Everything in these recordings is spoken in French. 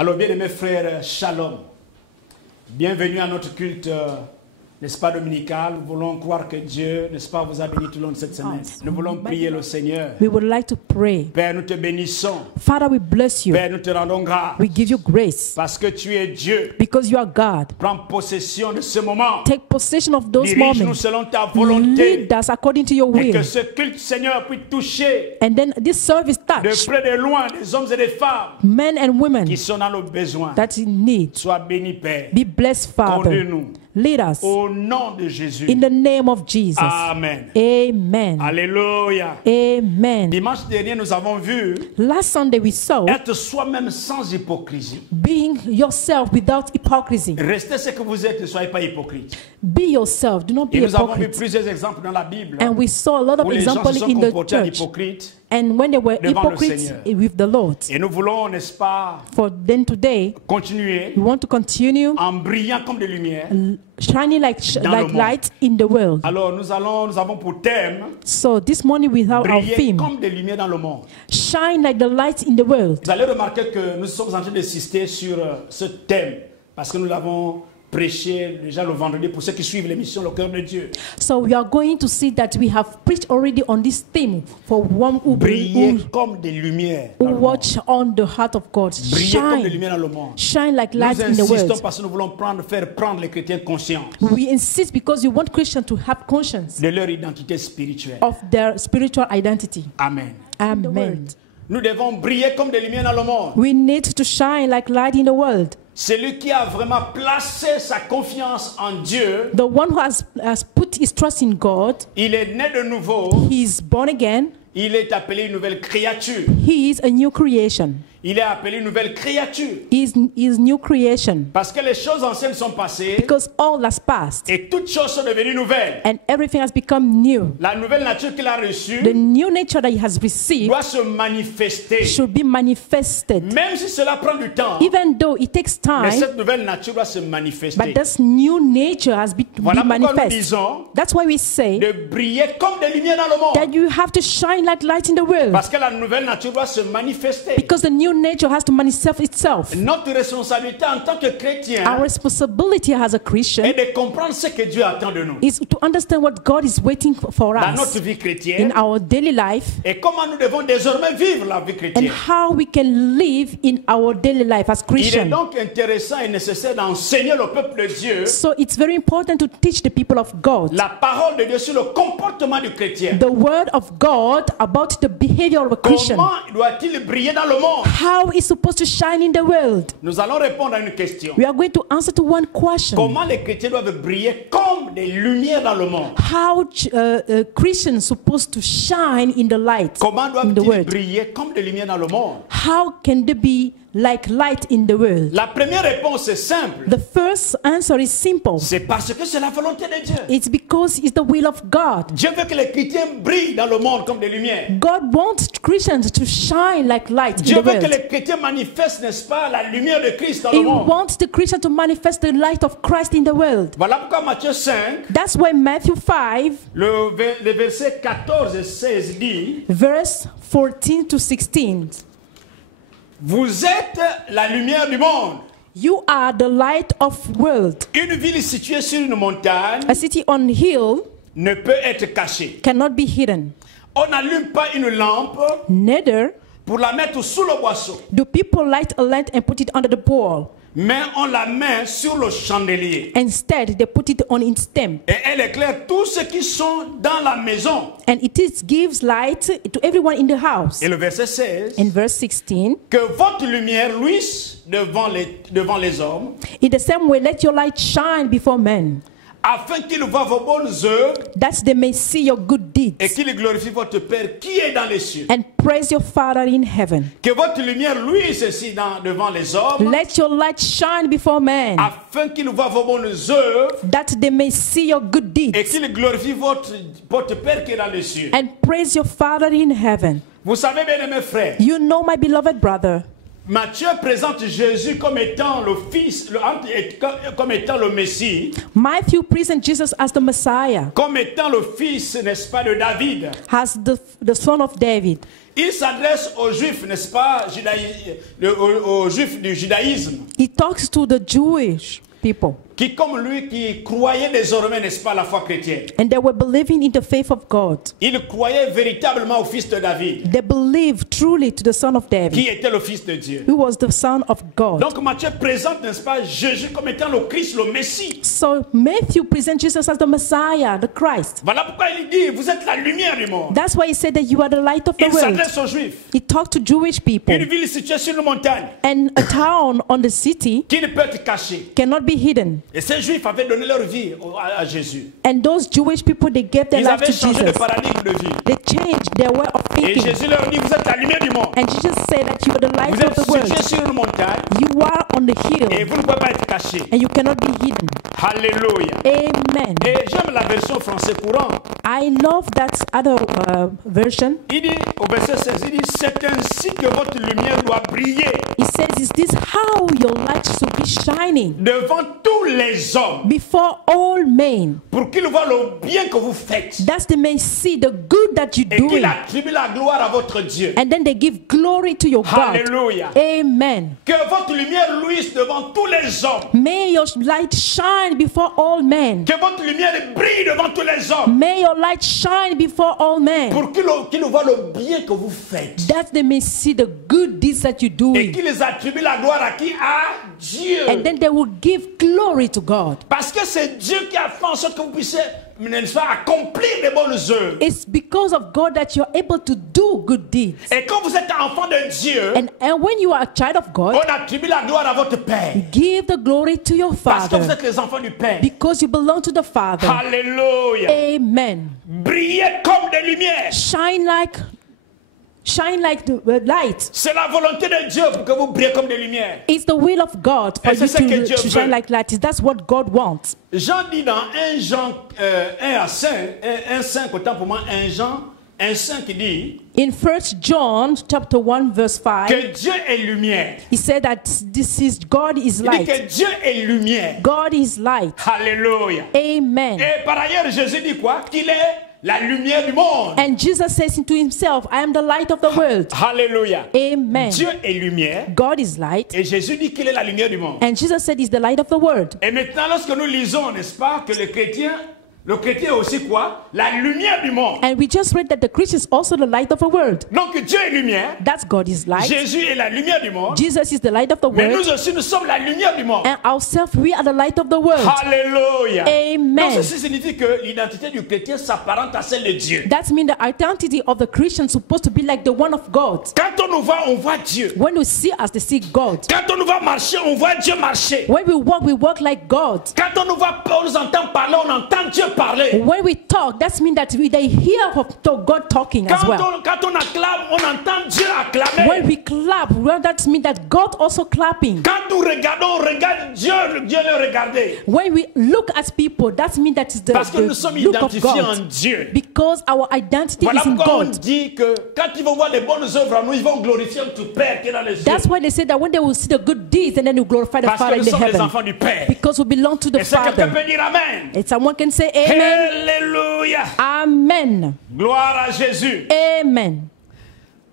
Alors, bien aimés frères, shalom. Bienvenue à notre culte, n'est-ce pas, dominical. Nous voulons croire que Dieu, n'est-ce pas, vous a béni tout le long de cette semaine. Nous voulons prier le Seigneur. We would like to pray. Père, nous te bénissons. Father, we bless you. Père, nous te rendons grâce. We give you grace Parce que tu es Dieu. because you are God. Prends possession de ce moment. Take possession of those Dirige-nous moments. selon ta volonté. Lead us according to your Et que will. ce culte, Seigneur, puisse toucher And then this service de touch près de loin des hommes et des femmes men and women qui sont dans nos besoins. that in need. Sois béni, Père. Be blessed, Father. Conduis-nous. Lead us Au nom de Jésus. in the name of Jesus. Amen. Amen. Alléluia. Amen. Dimanche dernier, nous avons vu Last Sunday we saw être soi-même sans hypocrisie. being yourself without hypocrisy. Restez ce que vous êtes, ne soyez pas hypocrite. Be yourself. Do not be Et nous avons vu hypocrite. plusieurs exemples dans la Bible And we saw a lot où of les gens se examples sont in the comportés en church. hypocrite. And when they were devant le hypocrites Seigneur. with the Lord. Et nous voulons, n'est-ce pas, For then today, continuer we want to continue en brillant comme des lumières. shining like Dans le like monde. light in the world. Alors nous avons pour thème So this morning we have our briller theme, comme des lumières dans le monde. shine like the light in the world. Vous allez remarquer que nous sommes en train d'insister sur ce thème parce que nous l'avons prêché déjà le vendredi pour ceux qui suivent l'émission Le Cœur de Dieu. So we are going to see that we have preached already on this theme for one Briller comme des lumières dans le monde. watch on the heart of God. Briller comme des Shine, lumières dans le monde. shine like Nous light in the insistons world. parce que nous voulons faire prendre les chrétiens conscience We insist because we want Christians to have conscience de leur identité spirituelle. of their spiritual identity. Amen. Amen. Nous devons briller comme des lumières dans le monde. We need to shine like light in the world. Celui qui a vraiment placé sa confiance en Dieu, The one who has put his trust in God, il est né de nouveau, he is born again, il est appelé une nouvelle créature. he is a new creation. Il est appelé une nouvelle créature. He is new creation. Parce que les choses anciennes sont passées Because all has passed et toutes choses sont devenues nouvelles. and everything has become new. La nouvelle nature qu'il a The reçue new nature that he has received doit se manifester. should be manifested. Même si cela prend du temps, Even though it takes mais time, cette nouvelle nature doit se manifester. but this new nature has been Voilà pourquoi nous manifest. disons That's why we say de briller comme des lumières dans le monde. that you have to shine like light in the world. Parce que la nouvelle nature doit se manifester. Because the new nature has to manifest itself. Notre responsabilité en tant que chrétien Our responsibility as a Christian est de comprendre ce que Dieu attend de nous is to understand what God is waiting for dans us notre vie in chrétienne our daily life et comment nous devons désormais vivre la vie and chrétienne. how we can live in our daily life as Il est Christians. donc intéressant et nécessaire d'enseigner le peuple de Dieu So it's very important to teach the people of God la parole de Dieu sur le comportement du chrétien. the word of God about the behavior of a Christian. Comment doit-il briller dans le monde? How is supposed to shine in the world? Nous allons répondre à une question. We are going to answer to one question. Comment les chrétiens doivent briller comme des lumières dans le monde? How Christians supposed to shine in the light Comment in the doivent-ils world? briller comme des lumières dans le monde? How can they be like light in the world? La première réponse est simple. The first answer is simple. C'est parce que c'est la volonté de Dieu. It's because it's the will of God. Dieu veut que les chrétiens brillent dans le monde comme des lumières. God wants Christians to shine like light in Dieu the veut que world. les chrétiens manifestent, n'est-ce pas, la lumière de Christ dans He le monde. wants the Christian to manifest the light of Christ in the world. Voilà pourquoi Matthieu 5, That's why Matthew 5, le verset 14 et 16 dit: verse 14 to 16. Vous êtes la lumière du monde. You are the light of world. Une ville située sur une montagne A city on hill ne peut être cachée. cannot be hidden. On n'allume pas une lampe Neither pour la mettre sous le boisseau, do people light a lamp and put it under the bowl. mais on la met sur le chandelier. Instead, they put it on its stem. Et elle éclaire tous ceux qui sont dans la maison. And gives light to everyone in the house. Et le verset 16, In verse 16, que votre lumière luise devant les hommes, in the same way, let your light shine before men, afin qu'ils voient vos bonnes œuvres that they may see your good et deeds qu'ils glorifient votre Père qui est dans les cieux. and praise your Father in heaven. Que votre lumière luise ici devant les hommes, Let your light shine before men, afin qu'ils voient vos bonnes œuvres that they may see your good et deeds qu'ils glorifient votre Père qui est dans les cieux. and praise your Father in heaven. Vous savez, bien aimés frères, You know, my beloved brother, Matthieu présente Jésus comme étant le Fils, comme étant le Messie, Matthew presents Jesus as the Messiah, comme étant le Fils, n'est-ce pas, de David. as the son of David. Il s'adresse aux Juifs, n'est-ce pas, aux Juifs du judaïsme, He talks to the Jewish people, qui, comme lui, qui croyaient désormais, n'est-ce pas, à la foi chrétienne. and they were believing in the faith of God. Ils croyaient véritablement au Fils de David, They believed truly to the Son of qui David, était le Fils de Dieu. who was the Son of God. Donc Matthieu présente, n'est-ce pas, Jésus comme étant le Christ, le Messie. So Matthew presents Jesus as the Messiah, the Christ. Voilà pourquoi il dit, vous êtes la lumière du monde. That's why he said that you are the light of the Il world. s'adresse aux Juifs. He talked to Jewish people, Une ville située sur une montagne and a town on the city qui ne peut être cachée. cannot be hidden. Et ces Juifs avaient donné leur vie à Jésus. And those Jewish people, they gave their Ils life avaient to changé de Jesus. paradigme de vie. They changed their way of Et thinking. Jésus leur dit, vous êtes la lumière du monde. And Jesus said that you are the light Vous of êtes the world. situés sur une montagne You are on the et hill, vous ne pouvez pas être cachés. and you cannot be hidden. Alléluia. Amen. Et j'aime la version français courant. I love that other version. Il dit au verset 16, il dit, c'est ainsi que votre lumière doit briller It says, is this how your light should be shining devant tous les hommes before all men, pour qu'ils voient le bien que vous faites that they may see the good that you're et qu'ils doing, attribuent la gloire à votre Dieu. and then they give glory to your God. Alléluia. Amen. Que votre lumière luise devant tous les hommes. May your light shine before all men. Que votre lumière brille devant tous les hommes. May your light shine before all men, Pour qu'ils voient le bien que vous faites. that they may see the good deeds that you're Et doing, qu'ils attribuent la gloire à qui? À Dieu. and then they will give glory to God. Parce que c'est Dieu qui a fait en sorte que vous puissiez, n'est-ce pas, accomplir les bonnes œuvres. It's because of God that you're able to do good deeds. Et quand vous êtes enfant de Dieu, And when you are a child of God, on attribue la gloire à votre Père. give the glory to your Parce que vous Father, êtes les enfants du Père. because you belong to the Father. Alléluia. Amen. Brillez comme des lumières. Shine like the light. C'est la volonté de Dieu pour que vous brillez comme des lumières. It's the will of God for Et you c'est ce que Dieu to veut. shine like light. That's what God wants. Jean dit dans 1 Jean 1 à 5, 1 5 autant pour moi, 1 Jean 1 5 qui dit In 1 John chapter 1 verse 5, que Dieu est lumière. he said that this is God is Il dit light. que Dieu est lumière. God is light. Alléluia. Amen. Et par ailleurs, Jésus dit quoi? Qu'il est la lumière du monde. And Jesus says to himself, I am the light of the world. Alléluia. Amen. Dieu est lumière. God is light. Et Jésus dit qu'il est la lumière du monde. And Jesus said he's the light of the world. Et maintenant, lorsque nous lisons, n'est-ce pas, que le chrétien est aussi quoi? La lumière du monde. And we just read that the Christ is also the light of the world. Donc Dieu est lumière. That's God is light. Jésus est la lumière du monde. Jesus is the light of the Mais world. nous aussi, nous sommes la lumière du monde. And ourselves, we are the light of the world. Alléluia. Amen. Donc ceci signifie que l'identité du chrétien s'apparente à celle de Dieu. That means the identity of the Christian is supposed to be like the one of God. Quand on nous voit, on voit Dieu. When we see us, they see God. Quand on nous voit marcher, on voit Dieu marcher. When we walk like God. Quand on nous voit, on nous entend parler, on entend Dieu parler. When we talk, that means that they hear of God talking as well. Quand on acclame, on entend Dieu acclamer. When we clap, well, that means that God also clapping. Quand nous regardons, on regarde Dieu, Dieu le regarder. When we look at people, that means that is the Parce que nous sommes look of identifiés en God. Dieu. Because our identity Voilà is in pourquoi on God. dit que quand ils vont voir les bonnes œuvres en nous, ils vont glorifier notre Père qui est dans les cieux. That's why they say that when they will see the good deeds, and then you glorify the Parce Father que in nous the sommes les heaven. enfants du Père. Because we belong to the Et si quelqu'un Father. peut dire Amen. And someone can say amen. Alléluia. Amen. Gloire à Jésus. Amen.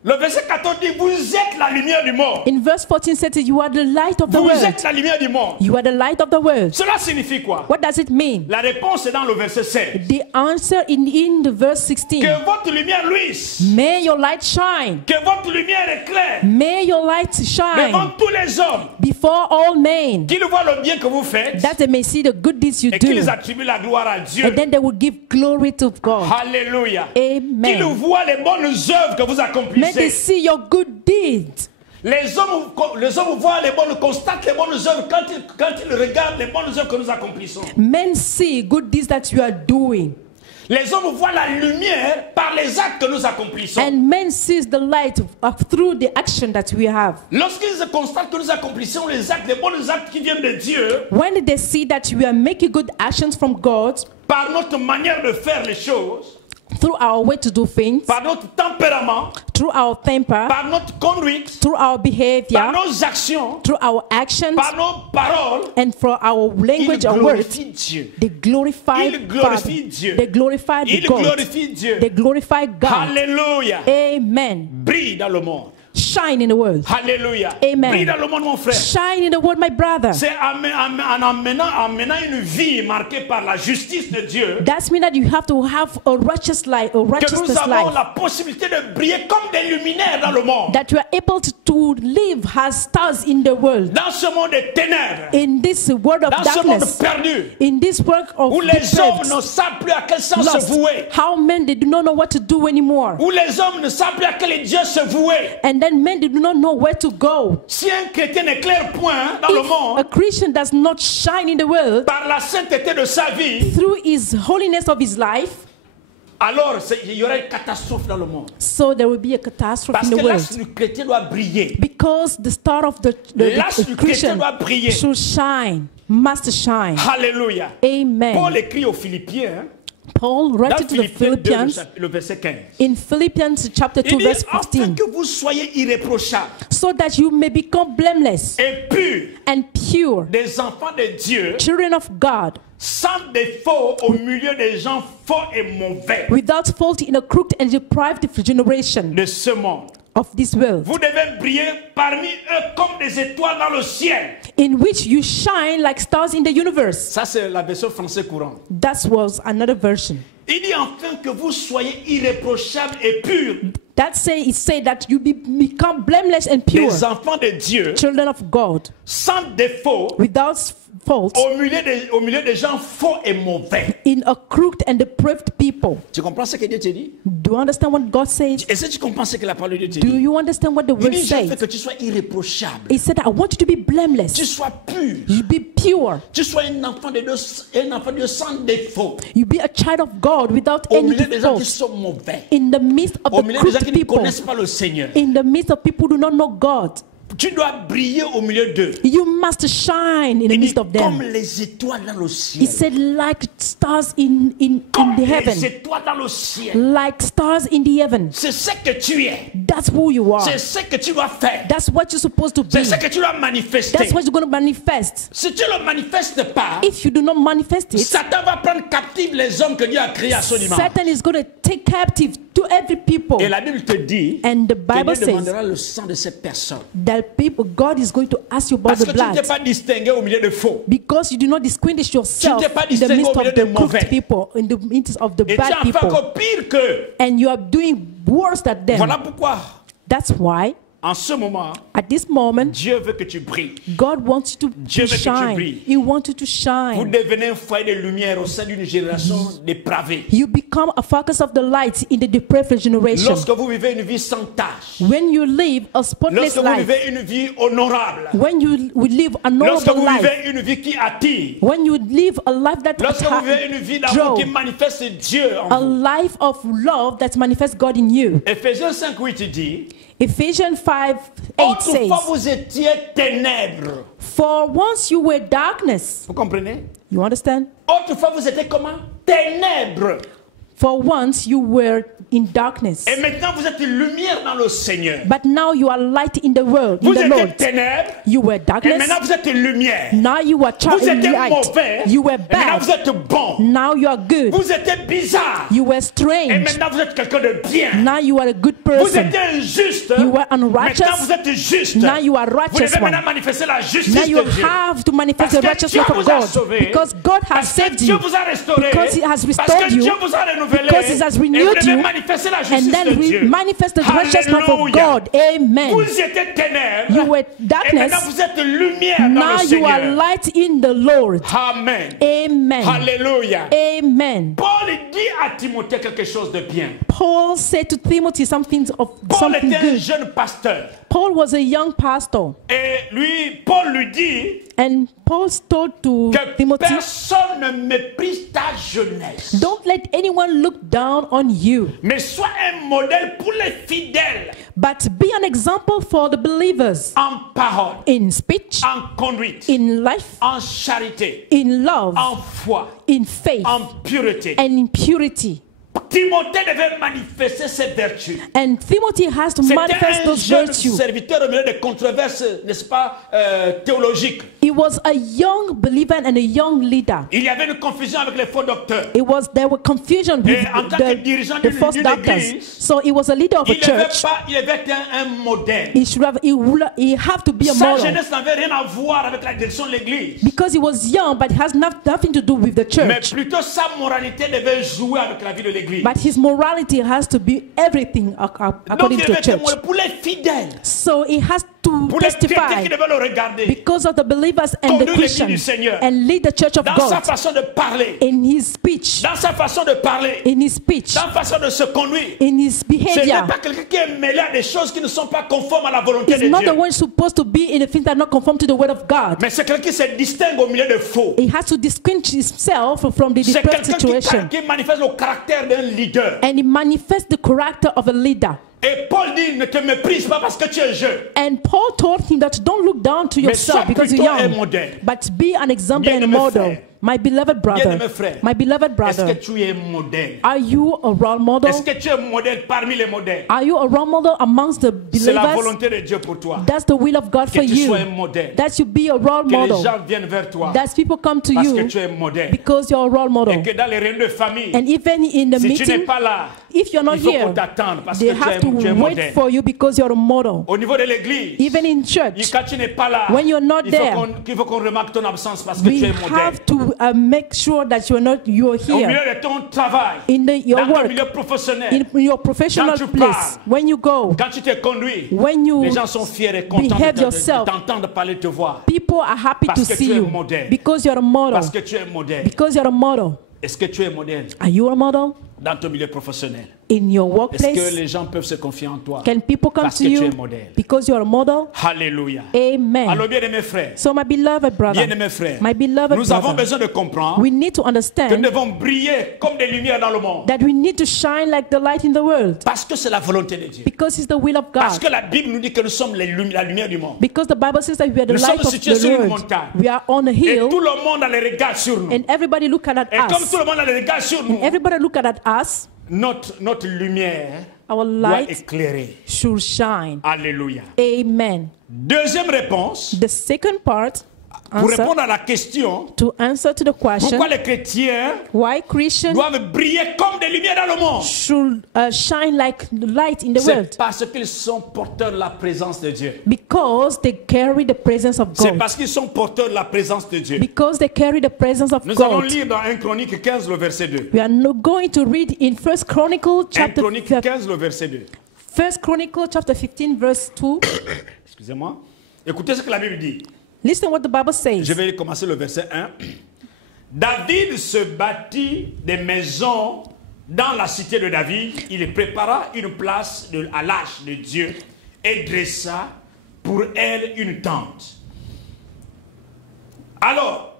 Le verset 14 dit, vous êtes la lumière du monde. In verse 14 says, you are the light of the Vous world. êtes la lumière du monde. You are the light of the world. Cela signifie quoi? What does it mean? La réponse est dans le verset 16. The answer in the verse 16. Que votre lumière luise. May your light shine. Que votre lumière éclaire May your light shine devant tous les hommes. before all men, Qu'ils voient le bien que vous faites that they may see the good deeds you et do, qu'ils attribuent la gloire à Dieu. and then they will give glory to God. Alléluia. Qu'ils Amen. voient les bonnes œuvres que vous May they accomplissez. see your good deeds. Les hommes voient les bonnes, constatent les bonnes œuvres quand ils regardent les bonnes œuvres que nous accomplissons. Men see good deeds that you are doing, Les hommes voient la lumière par les actes que nous accomplissons. and men sees the light through the action that we have. Lorsqu'ils constatent que nous accomplissons les actes, les bons actes qui viennent de Dieu, When they see that we are making good actions from God par notre manière de faire les choses, through our way to do things, par notre tempérament, through our temper, par notre conduite, through our par behavior, nos actions, through our actions, par nos paroles, and for our il language or words, glorifie Dieu. they glorify Il glorifie God. Dieu. They glorify the Il God. glorifie Dieu. They glorify God. Alléluia. Amen. Brille dans le monde. Shine in the world. Alléluia. Amen. Brille dans le monde, mon frère. Shine in the world, my brother. C'est en menant une vie marquée par la justice de Dieu That means that you have to have a righteous life, a que nous righteousness avons life. la possibilité de briller comme des luminaires dans le monde. That you are able to live as stars in the world. Dans ce monde des ténèbres, In this world of dans ce monde darkness. perdu, In this world of où les hommes depraved, ne savent plus à quel sens se lost, vouer, how men they do not know what to do anymore. où les hommes ne savent plus à quel Dieu se vouer. And then men they do not know where to go. Si un chrétien n'éclaire point dans le If a monde Christian does not shine in the world par la sainteté de sa vie, through his holiness of his life, alors il y aura une catastrophe dans le monde. so there will be a catastrophe Parce in que the là, world. le chrétien doit briller. Because the star of the Là, le chrétien Christian doit briller. should shine, must shine. Alléluia. Amen. Paul écrit aux Philippiens, hein, Paul dans wrote it to the Philippiens 2, Philippians le verset 15. in Philippians chapter 2 Il dit, verse afin 15, que vous soyez irréprochables so that you may become blameless et purs, and pure, des enfants de Dieu, children of God, sans défaut au milieu des gens faux et mauvais without fault in a crooked and deprived generation de ce monde. of this world, Vous devez briller parmi eux comme des étoiles dans le ciel. in which you shine like stars in the universe. Ça, c'est la version française courante. That was another version. Il dit enfin que vous soyez irréprochables et purs, It say that you become blameless and pure, des enfants de Dieu, children of God, sans défaut without fault au milieu des gens faux et mauvais. in a crooked and depraved people. Tu comprends ce que Dieu te dit? Do you understand what God says? Est-ce que tu comprends ce que la parole de Dieu te Do dit? you understand what the Il word dit, je veux says? que tu sois irréprochable, He said, I want you to be tu blameless, sois pur, you be pure, tu sois un enfant de Dieu sans défaut, you be a child of God without au any milieu des gens qui fault, sont mauvais, in the midst of au the milieu des gens crooked qui ne people, connaissent pas le Seigneur. in the midst of people who do not know God. Tu dois briller au milieu d'eux. You must shine in the Il dit, midst of comme them. les étoiles dans le He ciel. said, like stars in Comme the les heaven, étoiles dans le ciel. like stars in the heaven. C'est ce que tu es. That's who you are. C'est ce que tu dois faire. That's what you're supposed to be. C'est ce que tu dois manifester. That's what you're going to manifest. Si tu ne le manifestes pas, If you do not manifest it, Satan va prendre captif les hommes que Dieu a créés à son image. Satan is going to take captive to every people. Et la Bible te dit And the que Bible Dieu says demandera le sang de ces personnes. that people, God is going to ask you about Parce the que tu ne t'es blood. pas distingué au milieu de faux. Because you do not distinguish yourself t'es pas in the distingué midst au milieu of the des mauvais. crooked people, in the midst of the Et tu bad as fait people. encore pire que. And you are doing worse than them. Voilà pourquoi, That's why, en ce moment, at this moment, Dieu veut que tu brilles. God wants you to Dieu veut que tu shine. brilles. He wants you to Vous shine. devenez un foyer de lumière au sein d'une génération dépravée. You become a focus of the light in the depraved generation. Lorsque vous vivez une vie sans tâche, When you live a spotless lorsque vous life, vivez une vie honorable, when you will live a lorsque noble vous life, vivez une vie qui attire, when you live a life that lorsque vous vivez une vie d'amour draw, qui manifeste Dieu a en vous. life of love that manifests God in you. Éphésiens 5:8 dit, Ephesians 5:8 says, autrefois vous étiez ténèbres. for once you were darkness. Vous comprenez? You understand? Autrefois vous étiez comment? Ténèbres. For once you were in darkness. Et maintenant vous êtes lumière dans le Seigneur. But now you are light in the world, in Vous the étiez Lord. ténèbres. You were Et darkness. maintenant vous êtes lumière. Now you are Vous étiez light. mauvais. You were Et maintenant vous bad. êtes bon. Now you are good. Vous étiez bizarre. You were Et strange. maintenant vous êtes quelqu'un de bien. Now you are a good Vous person. étiez injuste. You were unrighteous. Maintenant vous êtes juste. Now you are Vous righteous devez one. maintenant manifester la justice Now you de Dieu. have to manifest Parce the que righteousness Dieu of vous a God. sauvé. Because God has Parce que saved Dieu you. vous a restauré. Because He has Parce restored que you. Dieu vous a renouvelé. Because He has Et vous renewed devez you. manifester la And justice de then we Dieu. manifest the righteousness of Alléluia. God. Amen. Vous étiez ténèbres. You were Et maintenant darkness. vous êtes lumière dans Now le you are Seigneur. light in the Lord. Amen. Amen. Alléluia. Amen. Paul dit à Timothée quelque chose de bien. Paul said to Timothy Paul something était un good. jeune pasteur. Paul was a young pastor. Et Paul lui dit And Paul told to que Timothy, personne ne méprise ta jeunesse. don't let anyone look down on you, Mais sois un modèle pour les fidèles but be an example for the believers en parole, in speech, en conduite, in life, en charité, in love, en foi, in faith, en pureté. and in purity. Donc Timothée devait manifester cette vertu. And Timothy has to manifest C'était un those jeune virtues. serviteur au milieu de controverses, n'est-ce pas, théologiques. He was a young believer and a young leader. Il y avait une confusion avec les faux docteurs. There were confusion with Et en tant que dirigeant the false d'une doctors. église, So he was a leader of a il devait church. être un modèle. He have to be a Sa model. jeunesse n'avait rien à voir avec la direction de l'église. Because he was young, but it has nothing to do with the Mais church. plutôt sa moralité devait jouer avec la vie de l'église. But his morality has to be everything Donc according il to the devait church. témoigner pour les fidèles, So he has to pour les chrétiens testify qui devaient le regarder, because of the believers and the Conduire l'église du Christians Seigneur. and lead the church of dans sa God façon de parler, in his speech, dans sa façon de parler, in his speech, dans sa façon de se conduire. in his Ce n'est behavior. pas quelqu'un qui est mêlé à des choses qui ne sont pas conformes à la volonté He's de not Dieu. the one supposed to be in the things that are not conform to the word of God. Mais c'est quelqu'un qui se distingue au milieu de faux. He has to distinguish himself from the C'est depressed quelqu'un situation. qui manifeste le caractère d'un leader. And he manifests the character of a leader. Et Paul dit, ne te méprise pas parce que tu es jeune. And Paul told him that don't look down to Mais sois yourself because you're plutôt un young, modèle. but be an example and a Bien-aimé model. frère. My beloved brother, Bien-aimé frère. my beloved Est-ce que brother, tu es un modèle? are you a role model? Est-ce que tu es un modèle parmi les modèles? Are you a role model amongst the C'est la believers? volonté de Dieu pour toi. That's the will of God Que for tu sois un you. modèle. That you be a role Que les model. gens viennent vers toi. That people come to Parce que you tu es un modèle. because you're a role Et model. que dans les réunions de famille, And even in the si tu n'es meeting, pas là, if you're not il faut here, qu'on t'attende parce they que have tu es to wait modèle. for you because you're a model. Au niveau de l'église, Even in church, quand tu n'es pas là, when you're not il there, faut qu'on remarque ton absence parce que we tu es modèle. have to make sure that you're Au here milieu de ton travail, in your dans ton work, milieu professionnel, in your professional Quand tu place, parles, when you go, quand tu te conduis, when you les gens sont fiers et contents behave de yourself, t'entendre parler, te voir. people are happy Parce to que see tu es you modèle. because you're a model. Parce que tu es modèle. Because you're a model. Est-ce que tu es modèle Are you a model dans ton milieu professionnel? in your Est-ce que workplace? les gens peuvent se confier en toi? Can people come Parce to que tu you es modèle. because you're a model? Alléluia. Amen. Alors bien aimés frères, So my beloved brother, bien aimés frères, my beloved nous avons brother, besoin de comprendre we need to que nous understand devons briller comme des lumières dans le monde. that we need to shine like the light in the world Parce que c'est la volonté de Dieu. because it's the will of Parce God. que la Bible nous dit que nous sommes la lumière du monde. Because the Bible says that we are the Nous light sommes of situés sur the une world. montagne. We are on a Et hill tout le monde a les regards sur nous. and everybody look at Et comme us. tout le monde a les regards sur nous, Everybody look at us. notre lumière Our doit light éclairer. should shine. Alléluia. Amen. Deuxième réponse, The second part, pour answer, répondre à la question, to answer to the question, pourquoi les chrétiens why Christians doivent briller comme des lumières dans le monde? should shine like the light in the world? C'est parce qu'ils sont porteurs de la présence de Dieu. Because they carry the presence of C'est God. parce qu'ils sont porteurs de la présence de Dieu. Because they carry the presence of Nous allons God. lire dans 1 Chronique 15, le verset 2. We are going to read in 1 Chronicle 1 chapter Chronique 15, le verset 2. 1 Chronicle chapter 15 verse 2. Excusez-moi. Écoutez ce que la Bible dit. Listen what the Bible says. Je vais commencer le verset 1. David se bâtit des maisons dans la cité de David. Il prépara une place à l'arche de Dieu et dressa pour elle une tente. Alors,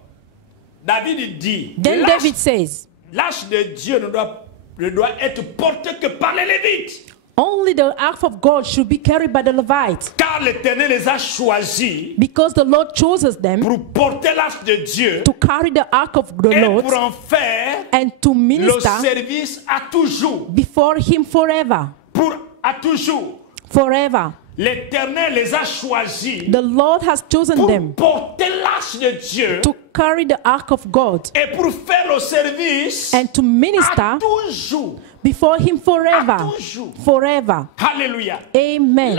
David dit, Then David says, l'arche de Dieu ne doit être portée que par les Lévites. only the ark of God should be carried by the Levites, Car l'Éternel les a choisis because the Lord chooses them pour porter l'arche de Dieu to carry the ark of the et Lord pour en faire and to le minister service à toujours. before him forever. À toujours. Forever. L'Éternel les a choisis The Lord has chosen pour them porter l'arche de Dieu to carry the ark of God et pour faire le service and to à minister toujours. before him forever. À toujours. Forever. Alléluia. Amen.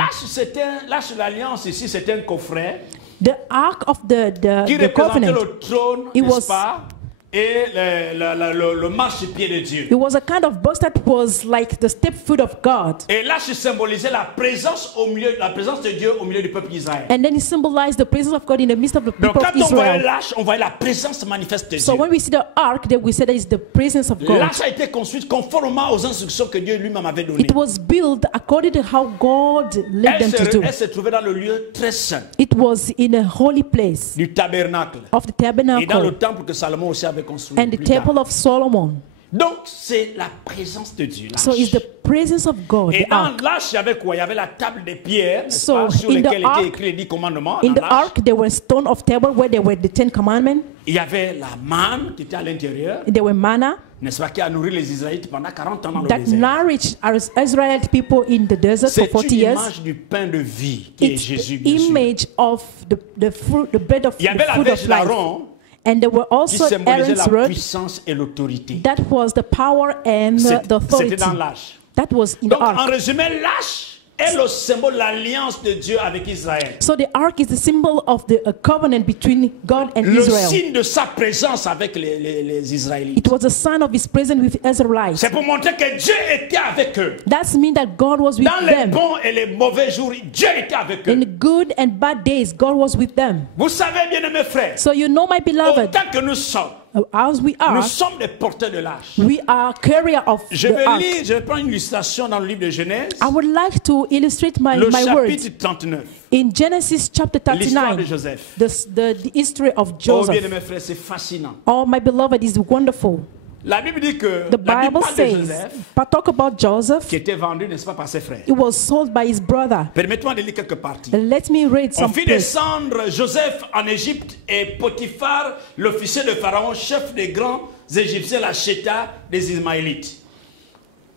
L'arche de l'alliance ici, c'est un coffret The ark of qui the représentait covenant, le trône, It n'est-ce was- pas, et le marchepied de Dieu. it was a kind of box that was like the step foot of God. Et l'arche symbolisait la présence de Dieu au milieu du peuple d'Israël. And then it symbolized the presence of God in the midst of the Donc people quand of on voyait Israel. l'arche, on voyait la présence manifeste de So Dieu. when we see the ark, then we say that it's the presence of God. L'arche a été construite conformément aux instructions que Dieu lui-même avait données. It was built according to how God led them to do. Elle se trouvait dans le lieu très saint It was in a holy place du tabernacle of the et dans le tabernacle temple que Salomon aussi avait construit. and the plus tard. temple of Solomon. Donc c'est la présence de Dieu. So it's the presence of God, Et the dans ark. l'arche, il y avait quoi? Il y avait la table des pierres, n'est-ce So, pas, sur in the lesquelles ark- étaient écrits les 10 commandements. In Dans the l'arche. ark, there were stone of table where there were the 10 commandments. Il y avait la manne qui était à l'intérieur. There were manna. n'est-ce pas, qui a nourri les Israélites pendant 40 ans dans le that désert. nourished our Israelite people in the desert for C'est 40 une years. image du pain de vie qui est It's Jésus, the bien sûr. image of the fruit, the bread of Il y the avait la food verge of life. d'Aaron And there were qui also symbolisait Aaron's la rod. puissance et l'autorité. That was the power and the C'était authority. dans l'âge. That was in Donc, the en ark. résumé, l'âge est le symbole de l'alliance de Dieu avec Israël. So the ark is the symbol of the covenant between God and Le Israel. signe de sa présence avec les Israélites. It was a sign of his presence with Israelites. C'est pour montrer que Dieu était avec eux. That means that God was with Dans les them. bons et les mauvais jours, Dieu était avec In eux. the good and bad days, God was with them. Vous savez, bien aimés frères, So you know, my beloved, autant que nous sommes des porteurs de l'âge. we are carrier of Je the vais ark. lire, je vais prendre une illustration dans le livre de Genèse, I would like to illustrate my le words chapitre 39, in Genesis chapter l'histoire de 39, Joseph. the history of Oh, bien Joseph. aimés frères, c'est fascinant. Oh, my beloved, is wonderful. La Bible dit que The la Bible Bible parle de says, Joseph but talk about Joseph, qui était vendu, n'est-ce pas, par ses frères. he was sold by his brother. Permettez-moi de lire quelques parties. Let me read On some fit place. descendre Joseph en Égypte et Potiphar, l'officier de Pharaon, chef des grands Égyptiens, l'acheta des Ismaélites,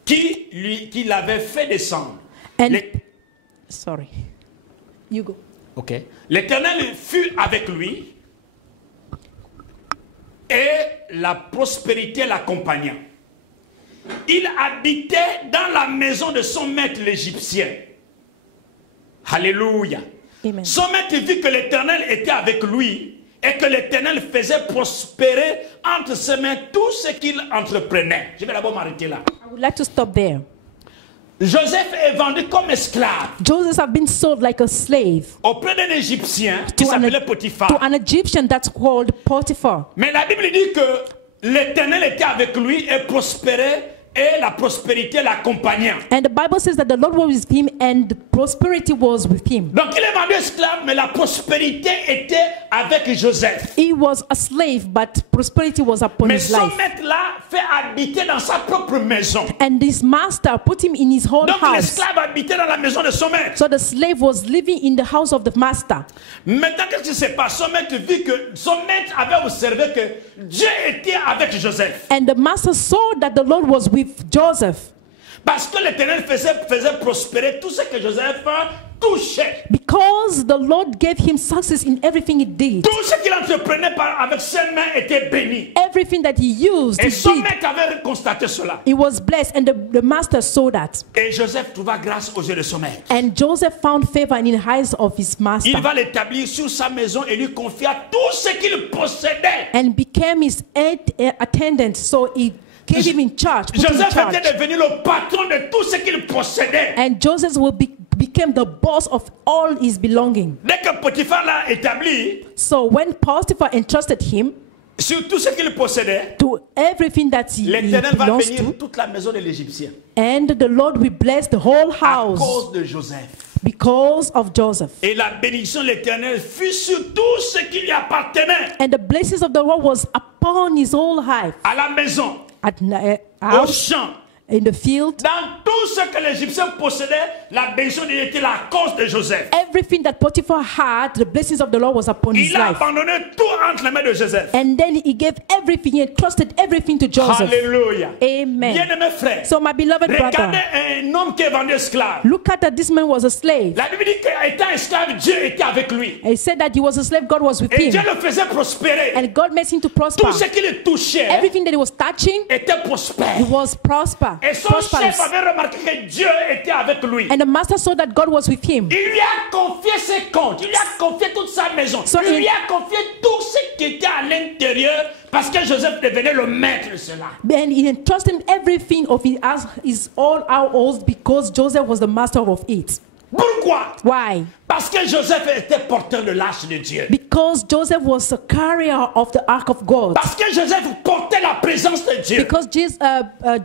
qui l'avait fait descendre. And Les- sorry, you go. Ok. L'Éternel fut avec lui et la prospérité l'accompagna. Il habitait dans la maison de son maître l'Égyptien. Alléluia. Amen. Son maître vit que l'Éternel était avec lui et que l'Éternel faisait prospérer entre ses mains tout ce qu'il entreprenait. Je vais d'abord m'arrêter là. I would like to stop there. Joseph est vendu comme esclave Joseph had been sold like a slave auprès d'un Égyptien qui to s'appelait Potiphar. an Egyptian that's called Potiphar. Mais la Bible dit que l'Éternel était avec lui et prospérait et la prospérité l'accompagnait. And the Bible says that the Lord was with him and the prosperity was with him. Donc il est vendu esclave, mais la prospérité était avec Joseph. He was a slave, but prosperity was upon Mais his son life. maître là fait habiter dans sa propre maison. And his master put him in his own Donc house. l'esclave habitait dans la maison de son maître. So the slave was living in the house of the master. Maintenant, qu'est-ce qui se passe? Son maître vit que son maître avait observé que Dieu était avec Joseph. And the master saw that the Lord was with Joseph. Parce que l'Éternel faisait prospérer tout ce que Joseph touchait. Because the Lord gave him success in everything he did. Tout ce qu'il entreprenait avec ses mains était béni. Everything that he used, Et he son did. maître avait constaté cela. He was blessed, and the master saw that. Et Joseph trouva grâce aux yeux de son maître. And Joseph found favor in the eyes of his master. Il va l'établir sur sa maison et lui confia tout ce qu'il possédait. And became his attendant. So he gave him in charge. Put him in Joseph charge. était devenu le patron de tout ce qu'il possédait. And Joseph became the boss of all his belonging. Dès que Potiphar l'a établi So when Potiphar entrusted him sur tout ce qu'il possédait, to everything that he l'Éternel va belongs bénir to, toute la maison de l'Égyptien and the Lord will bless the whole à house cause de Joseph. because of Joseph. Et la bénédiction de l'Éternel fut sur tout ce qui lui appartenait, And the blessings of the Lord was upon his whole life, à la maison, at au house, champ, in the field. dans tout ce que l'Égyptien possédait, la bénédiction de Dieu était la cause de Joseph. Everything that Potiphar had, the blessings of the Lord was upon his Il a life. abandonné tout entre les mains de Joseph. And then he gave everything, he entrusted everything to Joseph. Alléluia. Amen. Bien-aimés frères, So my beloved regardez brother, un homme qui est vendu esclave. look at that this man was a slave. La Bible dit qu'étant esclave, Dieu était avec lui. He said that he was a slave, God was with Et him. Dieu le faisait prospérer. And God made him to prosper. Tout ce qu'il touchait Everything that he was touching, était prospère. he was prosper. Et son prosperous. chef avait remarqué que Dieu était avec lui. And the master saw that God was with him. Il lui a confié ses comptes, il lui a confié toute sa maison, So il he- lui a confié tout ce qui était à l'intérieur parce que Joseph devenait le maître de cela. And he entrusted him everything of his own household because Joseph was the master of it. Pourquoi? Why? Parce que Joseph était porteur de l'arche de Dieu. Because Joseph was a carrier of the ark of God. Parce que Joseph portait la présence de Dieu. Because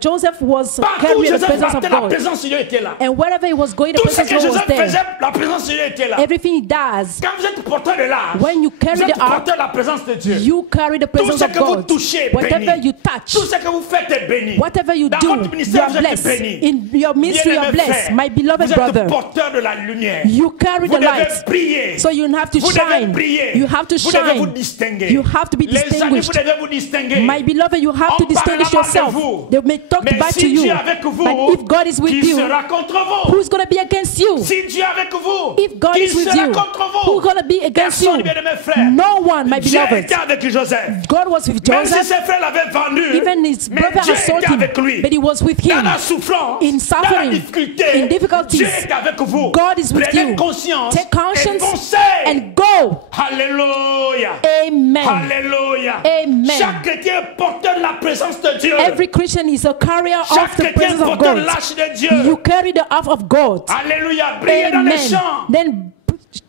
Joseph was Partout où carrying the Joseph presence of partait, la God. présence de Dieu était là. And wherever he was going, the Tout ce presence que of God was Joseph there. faisait, la présence de Dieu était là. Everything he does, Quand vous êtes porteur de l'arche, when you carry vous êtes the ark, porteur de la présence de Dieu. you carry the Tout presence ce of que vous God. touchez est Whatever béni. you touch, Tout ce que vous faites est béni. whatever you Dans do, votre you ministère, are vous êtes blessed. béni. In your ministry, you are Bien-aimé blessed. frère, My beloved vous êtes brother, porteur de la lumière. you carry the the devez light. briller. So you have to Vous devez shine. briller. You have to Vous devez vous shine. distinguer. You have to be Les amis, vous distinguished. devez vous distinguer. My beloved, you have to On distinguish parlera mal yourself. de vous. They may talk Mais bad si to you. Dieu est avec vous, But if God is with qui you, sera contre vous? who's going to be against you? Si Dieu est avec vous, If God qui is with sera you, contre vous? who's going to be against Personne, you? bien-aimés frères. No one, my Dieu beloved. était avec Joseph. God was with Même si Joseph. ses frères l'avaient vendu, Even his mais brother Dieu had sold était him, avec lui. but he was with Dans him. la souffrance, In dans la suffering, difficulté, in difficulties, Dieu est avec vous. God is with Prenez you. conscience Take conscience et foncez. and go. Alléluia. Amen. Alléluia. Amen. Chaque chrétien est porteur de la présence de Dieu. Every Christian is a carrier Chaque of the chrétien est presence of porteur de God. l'âge de Dieu. You carry the half of God. Alléluia. Brillez dans les Amen. champs. Then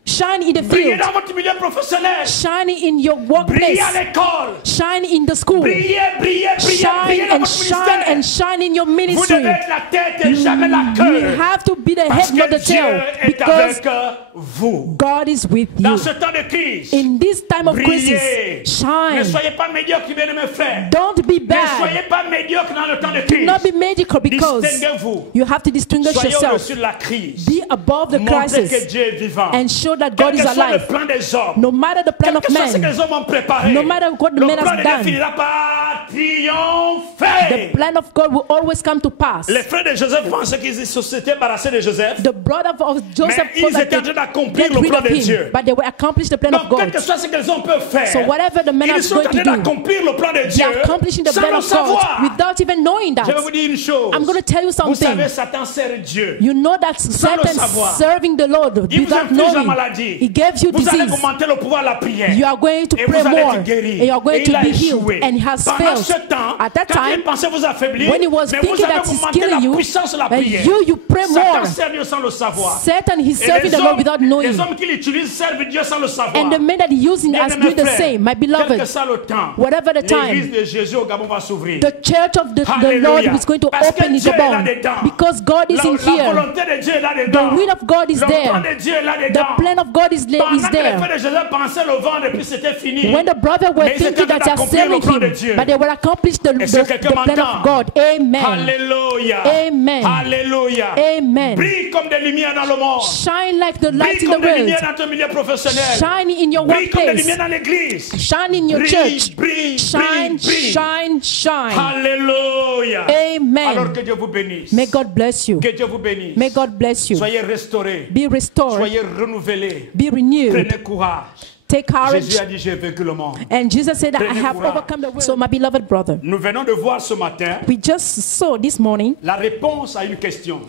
shine in the Brillez field. dans votre milieu professionnel. Shine in your Brillez workplace. à l'école. Shine in the school. Brillez, brillez, brillez, Shine brillez dans and votre shine ministère. and shine in your Vous ministry. devez être la tête et jamais la You queue. have to be the Parce head, not que the Dieu tail. est Because avec vous. God is with Dans you. ce temps de crise, In this time of brillez. crisis, Ne shine. soyez pas médiocres, bien mes frères. Don't be Ne bad. soyez pas médiocres dans le temps de Do crise. not be mediocre because Distinguez-vous. you have to distinguish Soyez yourself. au-dessus de la crise. Be above the Montrez que crisis Dieu est vivant. and show that Quel God que is soit le alive. plan des hommes, No matter the plan quel of que soit ce que man, les hommes ont préparé, no matter what the le man plan has de Dieu done, finira par the triompher. plan of God will always come to pass. Les frères de Joseph pensaient qu'ils s'étaient débarrassés de Joseph. The brother of Joseph Mais thought ils that étaient en train they d'accomplir get le rid plan of de him, Dieu. but they will accomplish the plan of Donc, quel God. que soit ce que les hommes peuvent faire, So whatever the man ils is sont en going to train do, d'accomplir le plan de they Dieu are accomplishing the sans plan le of God savoir. without even knowing Je vais vous that. dire une chose. I'm going to tell you Vous something. savez, Satan sert Dieu. You know that Satan savoir. serving the Lord Il vous without inflige la knowing. maladie. He gave you Vous allez disease. augmenter le pouvoir de la prière. You are going to Et pray vous allez more être guéri. and you are going Et to il a be healed, échoué. and he has Pendant failed. ce temps, At that quand il time, pensait vous affaiblir, when he was mais vous thinking avez that he's augmenté la killing you, puissance de la but prière. you pray Satan more. sert Dieu sans le savoir. Satan, he's Et serving les the Lord hommes, without knowing. les hommes qu'il utilise servent Dieu sans le savoir. And the men that he using as Bien-aimés do the frères, same. My quel que beloved, soit le temps, whatever the l'église time, de Jésus au Gabon va s'ouvrir. the church of the Alléluia. Lord is going to Parce que open in Dieu est Gabon là-dedans. because God is in La here. volonté de Dieu est The là-dedans. will of God is Le plan there. de Dieu est The là-dedans. plan of God is Pendant que les there. frères de Joseph pensaient le vendre et puis c'était fini. When the brother were Mais ils étaient thinking that they are d'accomplir le selling plan de him, Dieu. but they will accomplish the Est-ce que quelqu'un plan m'entend? of God. Amen. Alléluia. Amen. Alléluia. Amen. Brille comme des lumières dans le monde. Shine like the light Brille in the comme des lumières world. dans ton milieu professionnel. Shine in your Brille comme des workplace. lumières dans l'église. Shine in your Brille, church. brille, Shine, brille, brille. shine, shine. Alléluia. Alors Amen. que Dieu vous bénisse. May God bless you. Que Dieu vous bénisse. May God bless you. Soyez restaurés. Be restored. Soyez renouvelés. Be renewed. Prenez courage. Take courage. Jésus a dit, j'ai vaincu le monde. And Jesus said that I Prenez have courage. overcome the world. So my beloved brother, Nous venons de voir ce matin we just saw this morning la réponse à une question.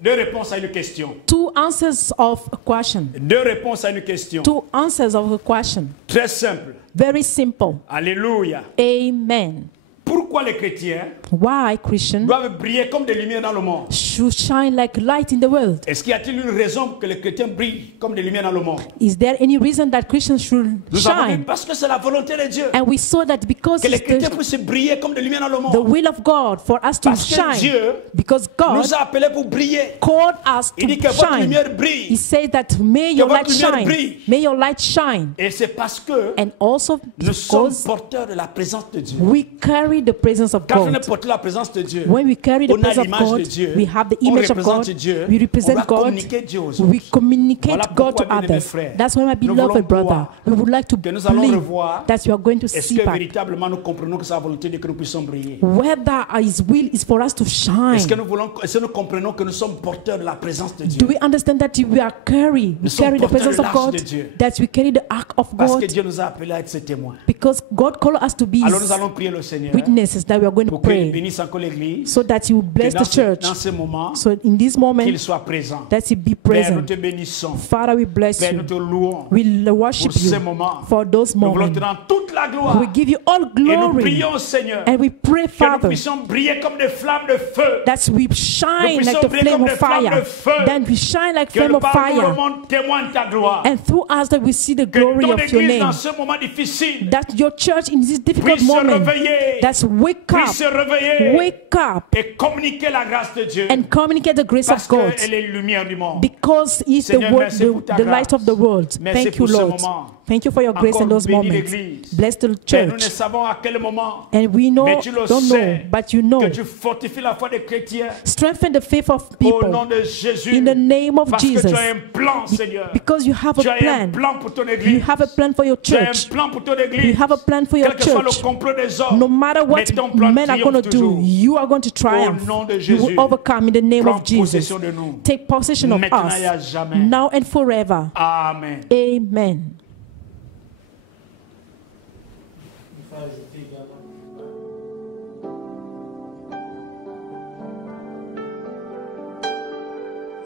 Deux réponses à une question. two answers of a question. Deux réponses à une question. Two answers of a question. Très simple. Very simple. Alléluia. Amen. Pourquoi les chrétiens Why Christians doivent briller comme des lumières dans le monde? should shine like light in the world? Est-ce qu'il y a-t-il une raison que les chrétiens brillent comme des lumières dans le monde? Is there any reason that Christians should Nous avons vu shine? parce que c'est la volonté de Dieu. And we saw that because Que les it's chrétiens the, puissent briller comme des lumières dans le the monde. will of God for us to Parce que shine. Dieu Because God nous a appelés pour briller. called us Il dit que to votre shine. lumière He brille. says that may your votre light lumière shine. brille. May your light shine. Et c'est parce que And also nous sommes because porteurs de la présence de Dieu. we carry the presence of Quand on est God. porteur de la présence de Dieu, When we carry the on a presence of l'image de God, Dieu, we have the on image of représente God, Dieu, we on represent va God, communiquer Dieu aux autres. we communicate Voilà God to pourquoi, bien-aimés others. frères, That's why, my nous voulons beloved brother, voir we would like to que nous allons believe revoir that you are going to Est-ce see que back véritablement nous comprenons que c'est la volonté de que nous puissions briller? whether His will is for us to shine. Est-ce que nous comprenons que nous sommes porteurs de la présence de Dieu? Do we understand that we are carry Nous sommes the presence of porteurs de God, l'arche de Dieu. that we carry the ark of Parce que God, Dieu nous a appelés à être ses témoins. because God called us to be Alors nous His allons prier le Seigneur witnesses, that we are going to pour qu'il pray bénisse encore l'Église, so that He will bless que the church. dans ce moment, So in this qu'il moment, soit présent. that He be Père, nous present. te bénissons. Father, we bless Père, nous you. te louons We worship pour ces you moments. for those Nous voulons moments. te rendre toute la gloire. We give you all Et nous glory. prions, Seigneur, And we pray, que nous Father, puissions briller comme des flammes de feu. that we shine Nous like the puissions briller flame comme of des flammes fire. de feu. Then we shine like Que flame nous of parlons, le fire. monde témoigne ta gloire. And through us that we see the Que glory ton of your Église, dans name. ce moment difficile, That your church in this difficult puisse se moment, réveiller. that's wake up, Puisse se réveiller. wake up Et communiquer la grâce de Dieu. and communicate the grace Parce of God. qu'elle est la lumière du monde. Because He's the, Seigneur, world, merci pour ta the light grâce. of the world. Merci Thank you, pour ce Lord. moment. Thank you for your grace in Encore those bénis moments. l'Église. Bless the Et nous ne church. savons à quel moment, And we know, mais tu le don't know, sais, but you know. que tu fortifies la foi des chrétiens Strengthen the faith of au nom people de Jésus. in the name of Parce que Jesus. tu as un plan, Seigneur. Because you have Tu a as un plan. plan pour ton You Église. have a plan for your Tu as un church. plan pour ton You Église. have a plan for your Quel que soit le church. complot des hommes, No matter mais what ton plan men are going to triomphe do, toujours. you are going to triumph. Au nom de You will Jésus, overcome in the name prends of Jesus. possession de nous. Take possession of Maintenant et à us, jamais. now and forever. Amen. Amen.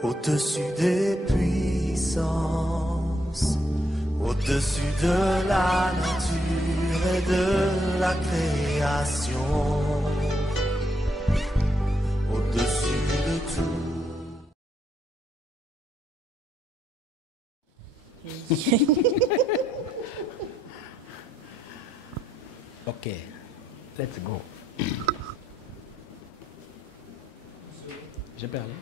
Au-dessus des puissances, au-dessus de la nature et de la création, au-dessus de tout. Okay, let's go. J'ai parlé.